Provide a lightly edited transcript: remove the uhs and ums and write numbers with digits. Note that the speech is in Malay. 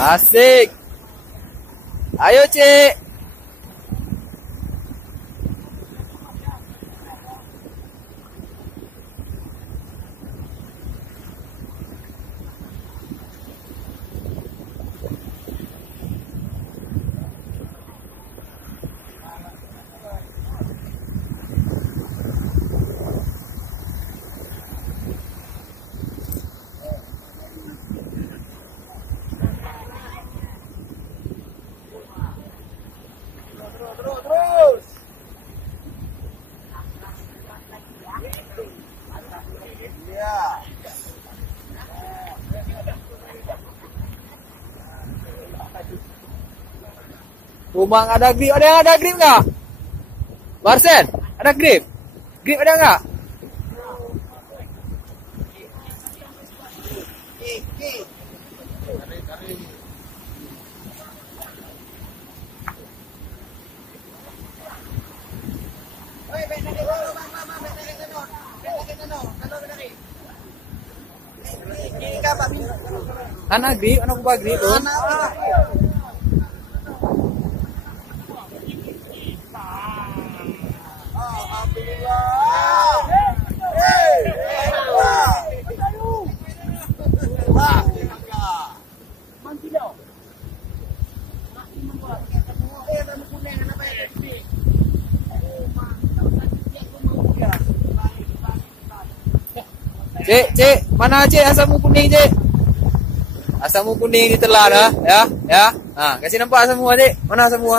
Asik. Ayo, Cik. Terus. Iya. Rumah nggak ada grip. Ada yang ada grip nggak? Marcel, ada grip? Grip ada nggak? Anak grip, anak ubah grip tuh. Cik, mana Cik asamu kuning, Cik? Asamu kuning ditelan ya. Nah, kasih nampak asamu, Cik. Mana asamu?